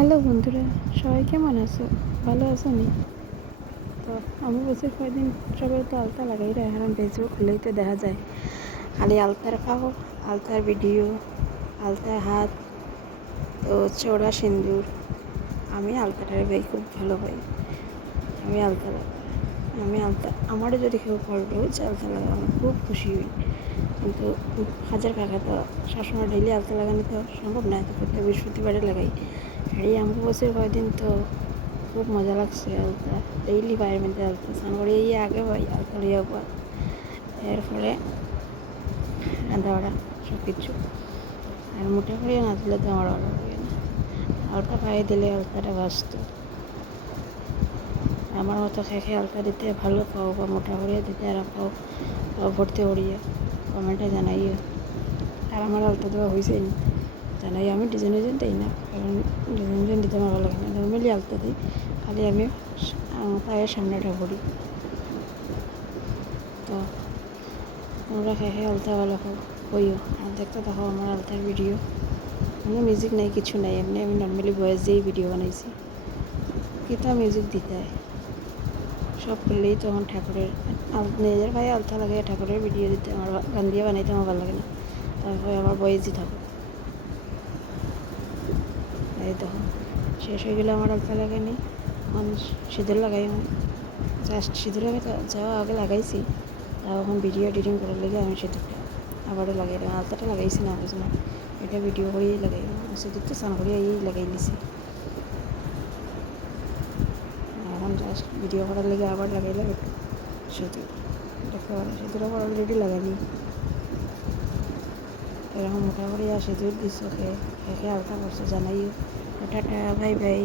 Hello বন্ধুরা, সবাই কেমন আছো? ভালো আছো নি? তো আমি বলছি কয়েকদিন সবাই তো আলতা লাগাই রে, এখন ফেসবুক খুললেই তো দেখা যায় খালি আলতার পাও, আলতার ভিডিও, আলতার হাত, তো চোড়া সিন্দুর। আমি আলতাটারে ভাই খুব ভালো পাই। আমি আলতা লাগাই। আমারও যদি কেউ বলবে যে আলতা লাগা, আমি খুব খুশি হই। কিন্তু কাজের ফাঁকা তো সবসময় ডেইলি আলতা লাগানো তো সম্ভব নয়, তো প্রত্যেক বৃহস্পতিবারে লাগাই। এই আমাকে বলছে কয়েকদিন তো খুব মজা লাগছে আলতা ডেইলি বাইরের মধ্যে আলতা স্নান করে এই আগে ভাই আলতা লইয়া পর এর ফলে রান্না বাড়া সব কিছু আর মোটা করিয়া না দিলে তো আমার ভালো লাগে না। আলতা পায়ে দিলে আলতাটা বাঁচত। আমার মতো খেয়ে আলতা দিতে ভালো পাও বা মোটা করিয়া দিতে আর পাও ভর্তি করিয়া কমেন্টে জানাইও। আর আমার আলতা দেওয়া হয়েছে না জানাই, আমি ডিজাইন দিই না, কারণ ডিজাইন দিতে আমার ভালো লাগে না। নর্মালি আলতা দিই, খালি আমি পায়ের সামনেটা ভরি। তো তোমরা খেয়ে আলতা ভালো হইও আর দেখতে দেখো আমার আলতার ভিডিও। কোনো মিউজিক নেই, কিছু নেই, এমনি আমি নর্মালি ভয়েস দিয়েই ভিডিও বানাইছি। কিতা মিউজিক দিতে হয় সব করলেই তখন ঠাকুরের নিজের ভাই আলতা লাগে, ঠাকুরের ভিডিও দিতে আমার গান দিয়ে বানাইতে আমার ভালো লাগে না, তারপরে আমার ভয়েসই থাকো। এই তখন শেষ হয়ে গেলে আমার আলতা লাগানি এখন সিঁদুর লাগাই। আমি জাস্ট সিঁদুর আমি যাওয়া আগে লাগাইছি, তাও এখন ভিডিও এডিটিং করার লেগে আমি সিঁদুরটা আবারও লাগাই। আলতাটা লাগাইছি না বুঝলাম, এটা ভিডিও করেই লাগাই, সিঁদুরটা স্নান করিয়া এই লাগাই নিছি। এখন জাস্ট ভিডিও করার লেগে আবার লাগাইলাম একটু সিঁদুর। দেখতে পারো সিঁদুর আবার অলরেডি লাগানি। এরকম মোটা করিয়া সিঁদুর দিছো খেয়ে আলতা করছো জানাইও। Tata, bye bye.